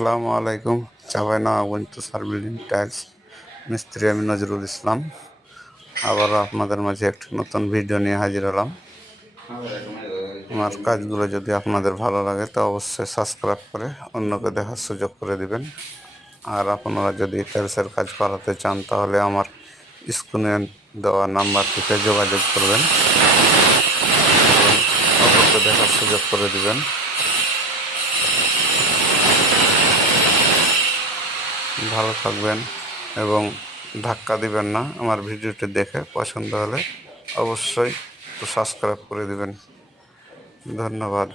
আসসালামু আলাইকুম। চাঁপাইনবাবগঞ্জ তুষার building tiles মিস্ত্রি আমি নজরুল ইসলাম। আবারও আপনাদের মাঝে একটি নতুন ভিডিও নিয়ে হাজির হলাম। আমার কাজগুলো যদি আপনাদের ভালো লাগে তো অবশ্যই সাবস্ক্রাইব করে অন্যকে দেখার সুযোগ করে দিবেন। আর আপনারা যদি টাইলসের কাজ করাতে চান তাহলে আমার স্ক্রিনে দেওয়া নাম্বারটিতে যোগাযোগ করবেন এবং অপরকে দেখার সুযোগ করে দিবেন। ভালো থাকবেন এবং ধাক্কা দিবেন না। আমার ভিডিওটি দেখে পছন্দ হলে অবশ্যই একটু সাবস্ক্রাইব করে দিবেন। ধন্যবাদ।